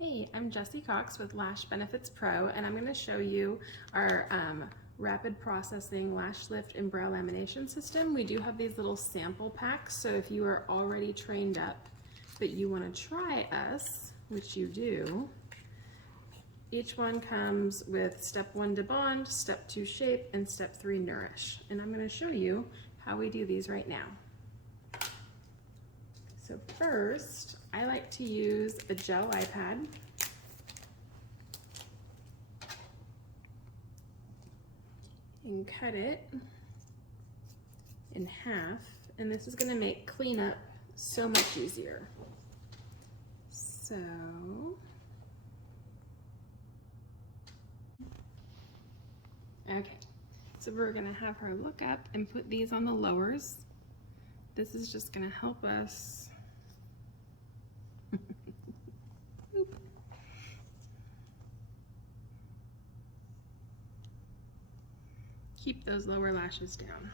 Hey, I'm Jessie Cox with Lash Benefits Pro, and I'm going to show you our rapid processing lash lift and brow lamination system. We do have these little sample packs, so if you are already trained up but you want to try us, which you do, each one comes with step 1 debond, step 2 shape, and step 3 nourish. And I'm going to show you how we do these right now. So first, I like to use a gel iPad. And cut it in half, and this is going to make cleanup so much easier. So okay, so we're going to have her look up and put these on the lowers. This is just going to help us keep those lower lashes down.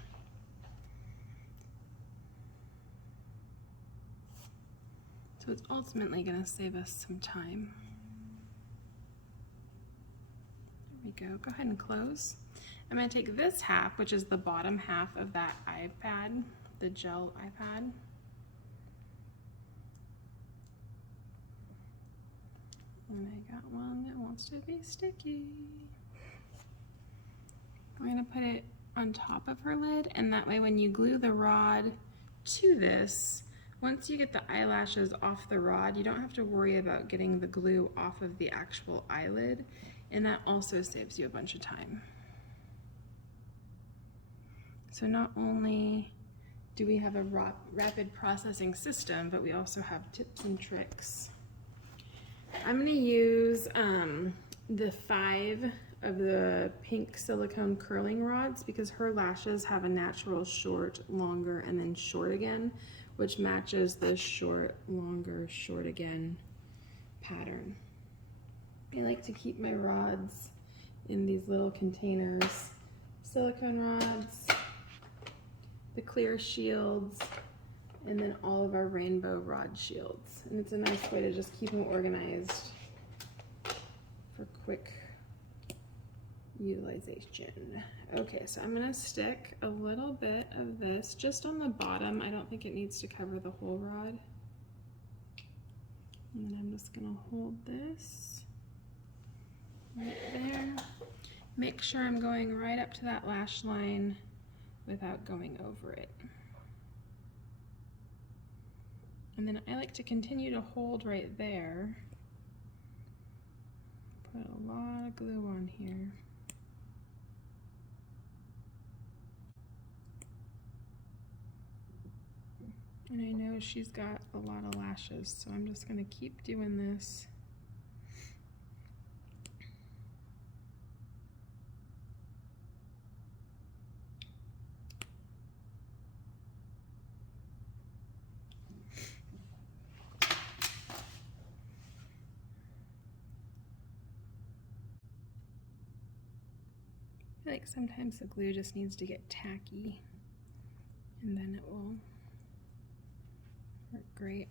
So it's ultimately going to save us some time. There we go. Go ahead and close. I'm going to take this half, which is the bottom half of that iPad, the gel iPad. And I got one that wants to be sticky. I'm going to put it on top of her lid, and that way when you glue the rod to this, once you get the eyelashes off the rod, you don't have to worry about getting the glue off of the actual eyelid, and that also saves you a bunch of time. So not only do we have a rapid processing system, but we also have tips and tricks. I'm going to use the 5 of the pink silicone curling rods because her lashes have a natural short, longer, and then short again, which matches the short, longer, short again pattern. I like to keep my rods in these little containers. Silicone rods, the clear shields, and then all of our rainbow rod shields. And it's a nice way to just keep them organized for quick utilization. Okay, so I'm gonna stick a little bit of this just on the bottom. I don't think it needs to cover the whole rod. And then I'm just gonna hold this right there. Make sure I'm going right up to that lash line without going over it. And then I like to continue to hold right there. Put a lot of glue on here. And I know she's got a lot of lashes, so I'm just going to keep doing this. I feel like sometimes the glue just needs to get tacky, and then it will work great.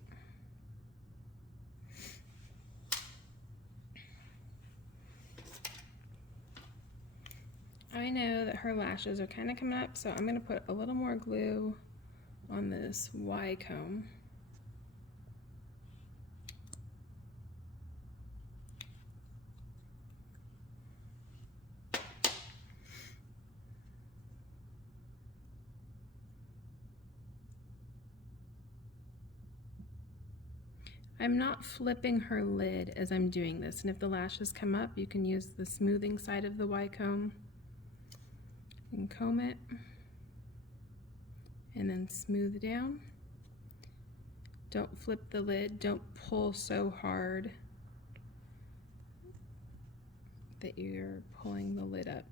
I know that her lashes are kind of coming up, so I'm going to put a little more glue on this Y comb. I'm not flipping her lid as I'm doing this, and if the lashes come up, you can use the smoothing side of the Y comb and comb it, and then smooth down. Don't flip the lid, don't pull so hard that you're pulling the lid up.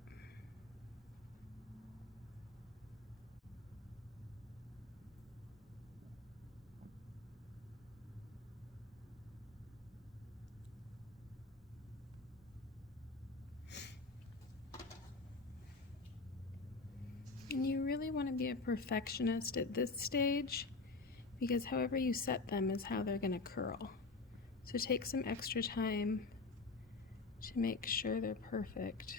And you really want to be a perfectionist at this stage because however you set them is how they're going to curl. So take some extra time to make sure they're perfect.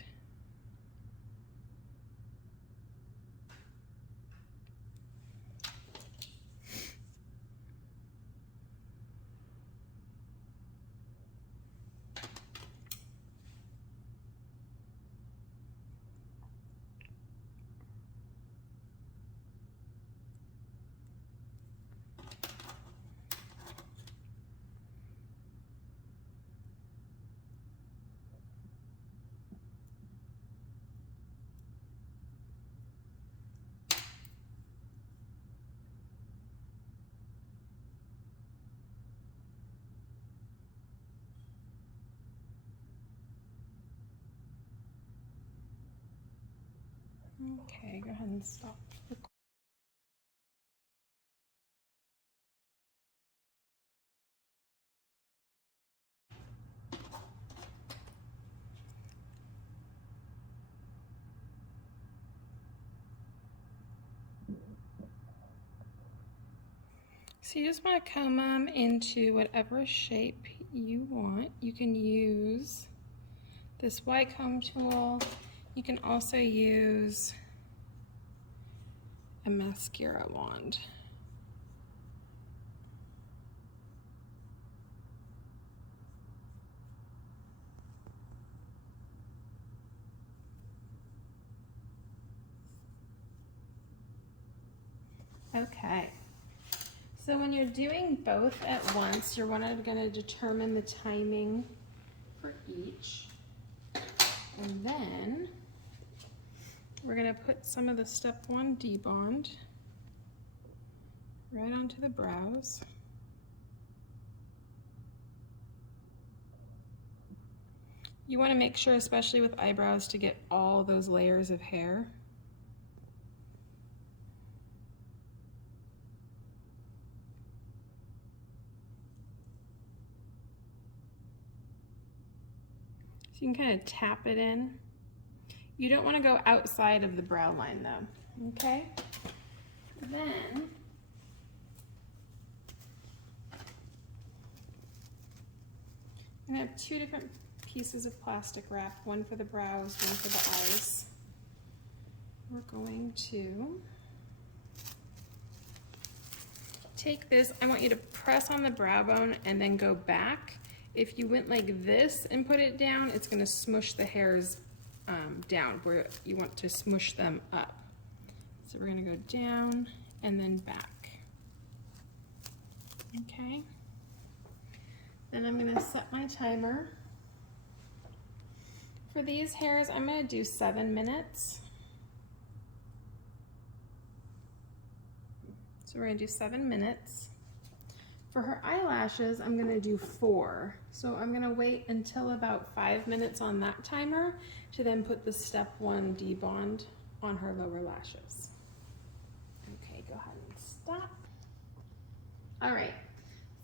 Okay, go ahead and stop. So you just want to comb them into whatever shape you want. You can use this wide comb tool. You can also use a mascara wand. Okay. So when you're doing both at once, you're going to determine the timing for each. And then we're going to put some of the step 1 debond right onto the brows. You want to make sure, especially with eyebrows, to get all those layers of hair. So you can kind of tap it in. You don't want to go outside of the brow line though, okay? Then I'm going to have 2 different pieces of plastic wrap, one for the brows, one for the eyes. We're going to take this, I want you to press on the brow bone and then go back. If you went like this and put it down, it's going to smush the hairs down where you want to smush them up. So we're going to go down and then back. Okay. Then I'm going to set my timer. For these hairs, I'm going to do 7 minutes. So we're going to do 7 minutes. For her eyelashes, I'm going to do 4. So I'm going to wait until about 5 minutes on that timer to then put the step 1 debond on her lower lashes. Okay, go ahead and stop. All right.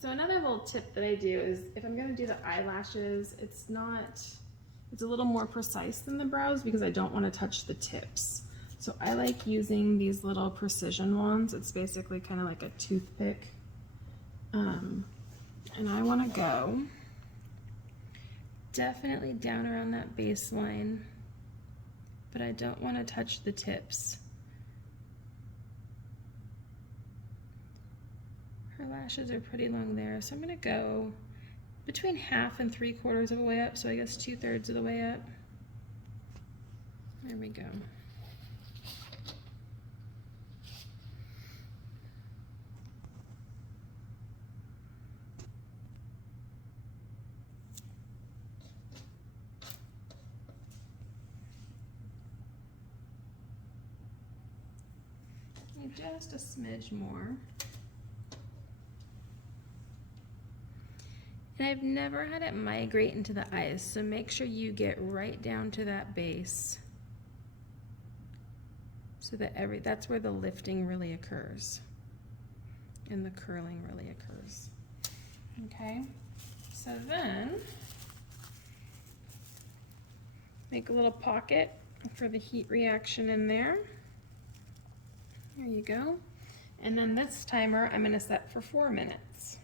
So another little tip that I do is if I'm going to do the eyelashes, it's a little more precise than the brows because I don't want to touch the tips. So I like using these little precision wands. It's basically kind of like a toothpick. And I want to go definitely down around that baseline, but I don't want to touch the tips. Her lashes are pretty long there, so I'm going to go between 1/2 and 3/4 of the way up, so I guess 2/3 of the way up. There we go. Just a smidge more. And I've never had it migrate into the eyes, so make sure you get right down to that base so that that's where the lifting really occurs and the curling really occurs. Okay, so then make a little pocket for the heat reaction in there. There you go. And then this timer I'm going to set for 4 minutes.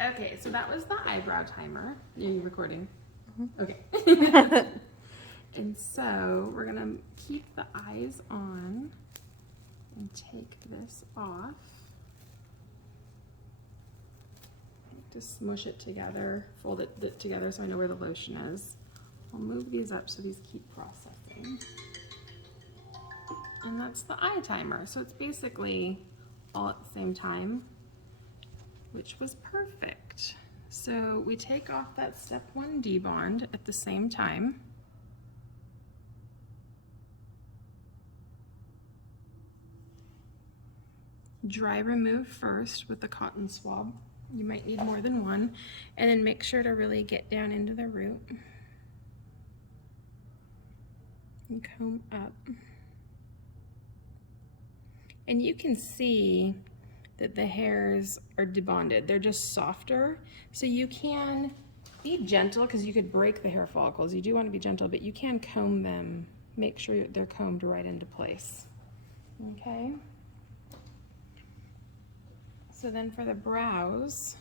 Okay, so that was the eyebrow timer. Are you recording? Mm-hmm. Okay. And so we're gonna keep the eyes on and take this off. Just smush it together, fold it together so I know where the lotion is. I'll move these up so these keep processing. And that's the eye timer. So it's basically all at the same time, which was perfect. So we take off that step 1 debond at the same time. Dry remove first with the cotton swab. You might need more than one. And then make sure to really get down into the root. And comb up. And you can see that the hairs are debonded. They're just softer. So you can be gentle because you could break the hair follicles. You do want to be gentle, but you can comb them. Make sure they're combed right into place. Okay? So then for the brows,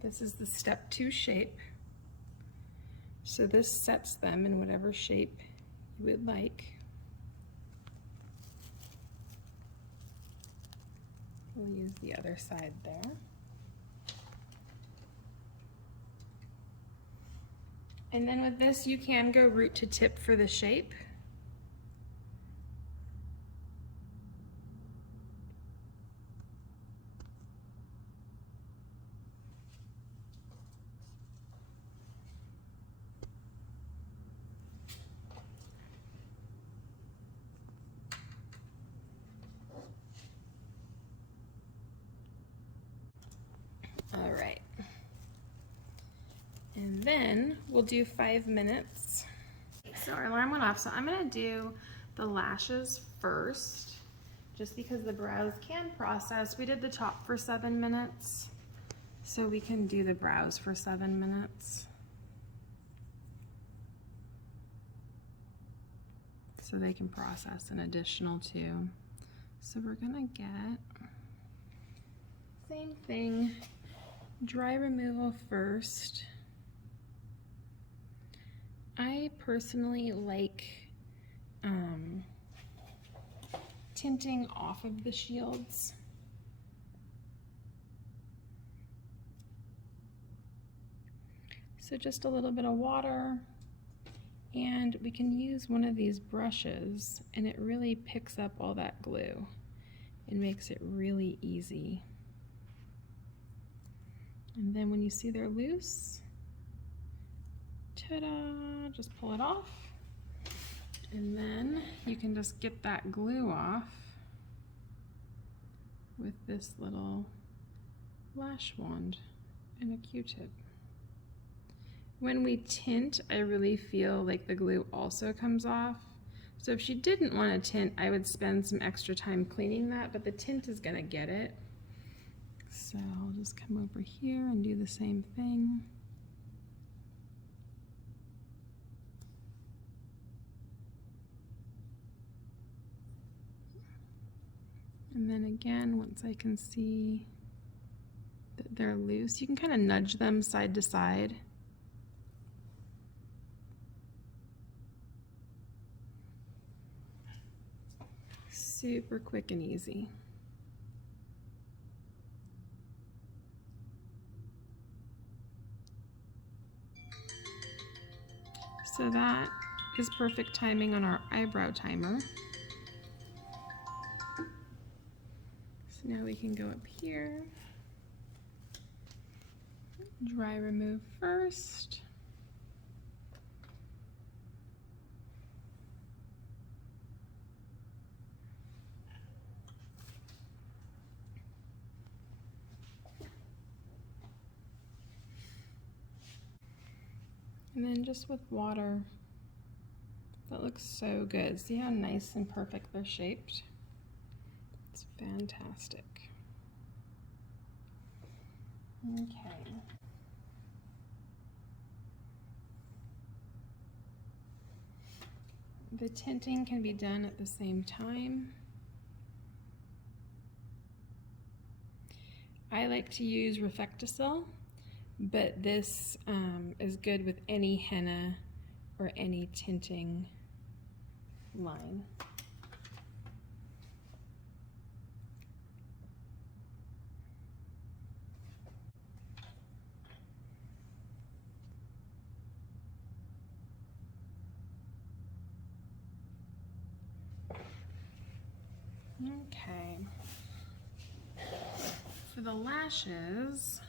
this is the step 2 shape. So this sets them in whatever shape you would like. We'll use the other side there. And then with this, you can go root to tip for the shape. All right. And then we'll do 5 minutes. So our alarm went off, so I'm gonna do the lashes first, just because the brows can process. We did the top for 7 minutes, so we can do the brows for 7 minutes. So they can process an additional 2. So we're gonna get, same thing, dry removal first. I personally like tinting off of the shields. So just a little bit of water, and we can use one of these brushes, and it really picks up all that glue and makes it really easy. And then when you see they're loose, ta-da, just pull it off. And then you can just get that glue off with this little lash wand and a Q-tip. When we tint, I really feel like the glue also comes off. So if you didn't want to tint, I would spend some extra time cleaning that, but the tint is gonna get it. So I'll just come over here and do the same thing. And then again, once I can see that they're loose, you can kind of nudge them side to side. Super quick and easy. So that is perfect timing on our eyebrow timer. So now we can go up here, dry remove first. And then just with water, that looks so good. See how nice and perfect they're shaped? It's fantastic. Okay. The tinting can be done at the same time. I like to use Reflecticil, but this is good with any henna or any tinting line. Okay. For the lashes,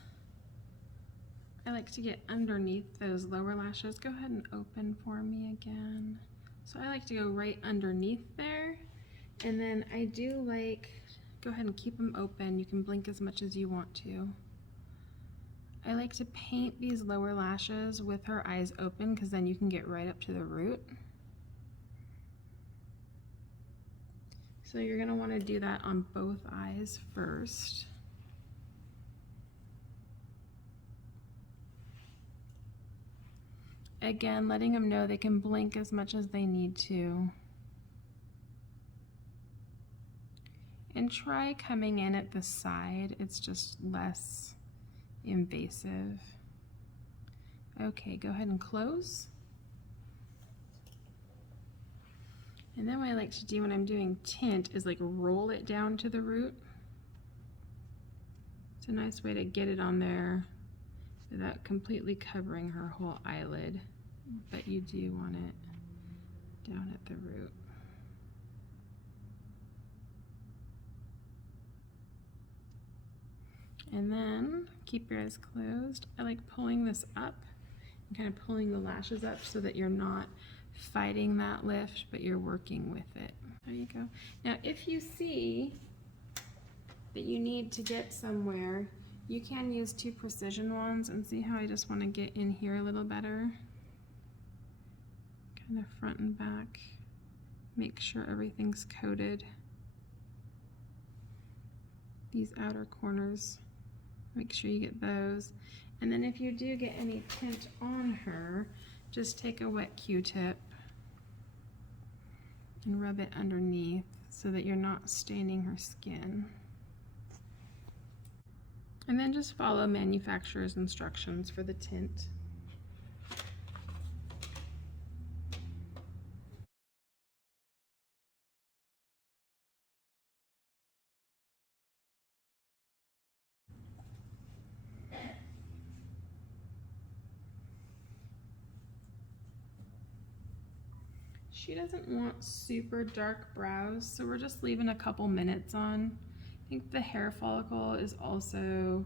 I like to get underneath those lower lashes. Go ahead and open for me again. So I like to go right underneath there. And then I do like, go ahead and keep them open. You can blink as much as you want to. I like to paint these lower lashes with her eyes open because then you can get right up to the root. So you're gonna wanna do that on both eyes first. Again, letting them know they can blink as much as they need to. And try coming in at the side, it's just less invasive. Okay, go ahead and close. And then what I like to do when I'm doing tint is like roll it down to the root. It's a nice way to get it on there without completely covering her whole eyelid, but you do want it down at the root. And then keep your eyes closed. I like pulling this up and kind of pulling the lashes up so that you're not fighting that lift, but you're working with it. There you go. Now, if you see that you need to get somewhere, you can use 2 precision ones, and see how I just want to get in here a little better. Kind of front and back. Make sure everything's coated. These outer corners, make sure you get those. And then if you do get any tint on her, just take a wet Q-tip and rub it underneath so that you're not staining her skin. And then just follow manufacturer's instructions for the tint. She doesn't want super dark brows, so we're just leaving a couple minutes on. I think the hair follicle is also,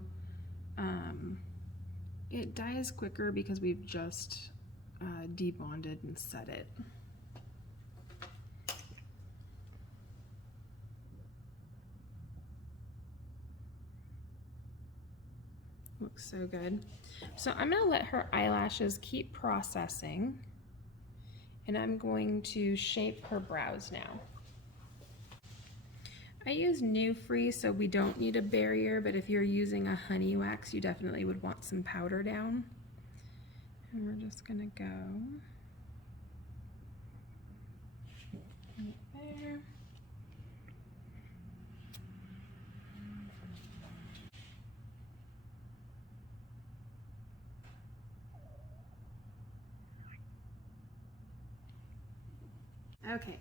it dies quicker because we've just debonded and set it. Looks so good. So I'm gonna let her eyelashes keep processing, and I'm going to shape her brows now. I use New Free, so we don't need a barrier, but if you're using a honey wax, you definitely would want some powder down. And we're just gonna go right there. Okay,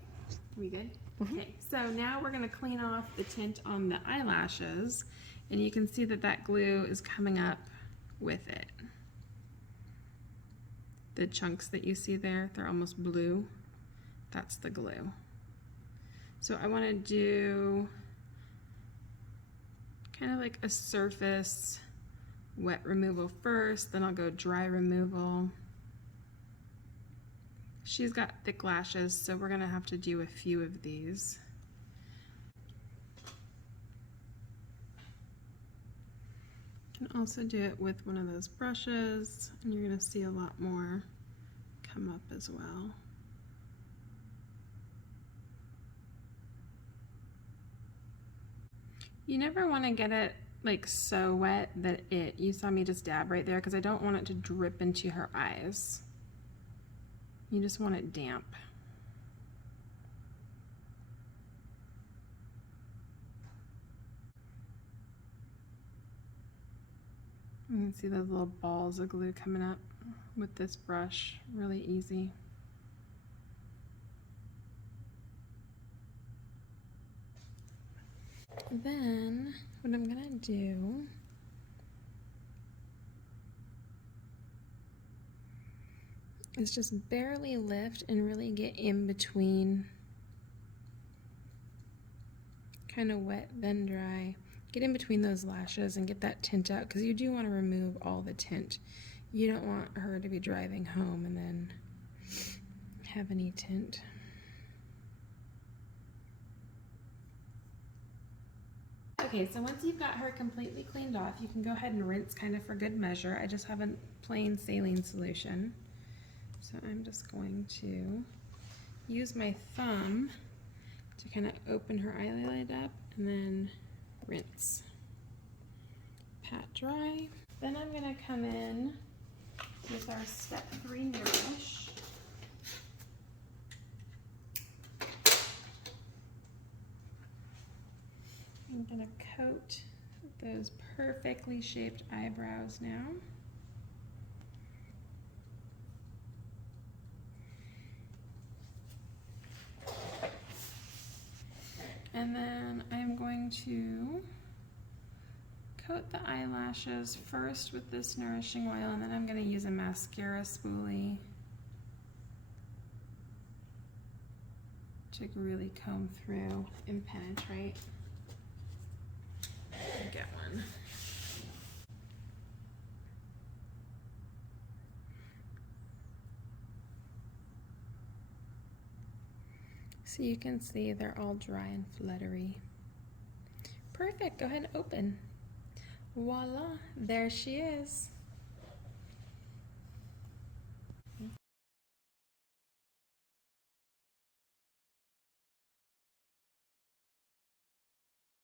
we good? Okay, so now we're gonna clean off the tint on the eyelashes, and you can see that that glue is coming up with it. The chunks that you see there, they're almost blue. That's the glue. So I wanna do kind of like a surface wet removal first, then I'll go dry removal. She's got thick lashes, so we're gonna have to do a few of these. You can also do it with one of those brushes, and you're gonna see a lot more come up as well. You never wanna get it like so wet that you saw me just dab right there, because I don't want it to drip into her eyes. You just want it damp. You can see those little balls of glue coming up with this brush, really easy. Then what I'm gonna do is just barely lift and really get in between, kind of wet then dry. Get in between those lashes and get that tint out, because you do want to remove all the tint. You don't want her to be driving home and then have any tint. Okay, so once you've got her completely cleaned off, you can go ahead and rinse kind of for good measure. I just have a plain saline solution. So I'm just going to use my thumb to kind of open her eyelid up and then rinse. Pat dry. Then I'm going to come in with our step 3 Nourish. I'm going to coat those perfectly shaped eyebrows now. And then I'm going to coat the eyelashes first with this nourishing oil, and then I'm going to use a mascara spoolie to really comb through and penetrate. Get one. So you can see they're all dry and fluttery. Perfect, go ahead and open. Voila, there she is.